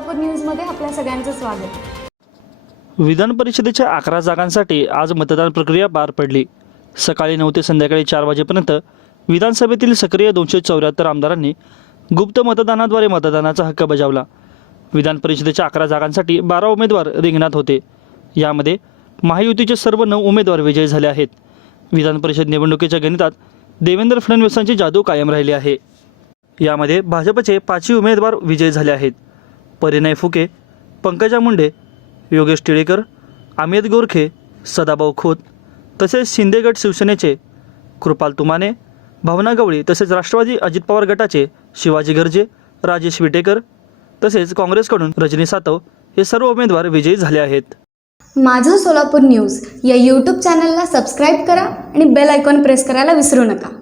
सोलापूर न्यूजमध्ये आपल्या सगळ्यांचं स्वागत। विधान परिषदेच्या 11 जागांसाठी आज मतदान प्रक्रिया पार पडली। सकाळी 9 ते संध्याकाळी 4 वाजेपर्यंत विधानसभेतील सक्रिय 274 आमदारांनी गुप्त मतदानाद्वारे मतदानाचा हक्क बजावला। विधान परिषदेच्या 11 जागांसाठी 12 उमेदवार रिंगणात होते। यामध्ये महायुतीचे सर्व 9 उमेदवार विजयी झाले आहेत। विधान परिषद निवडणुकीच्या गणितात देवेंद्र फडणवीसांची जादू कायम राहिली आहे। यामध्ये भाजपचे 5 उमेदवार विजयी झाले आहेत। परिणय फुके, पंकजा मुंडे, योगेश टिळेकर, अमित गोरखे, सदाभाऊ खोत, तसेच शिंदे गट शिवसेनेचे कृपाल तुमाने, भावना गवळी, तसेच राष्ट्रवादी अजित पवार गटाचे शिवाजी गर्जे, राजेश विटेकर, तसेच काँग्रेसकडून रजनी सातव हे सर्व उमेदवार विजयी झाले आहेत। माझं सोलापूर न्यूज या यूट्यूब चॅनलला सबस्क्राईब करा आणि बेल आयकॉन प्रेस करायला विसरू नका।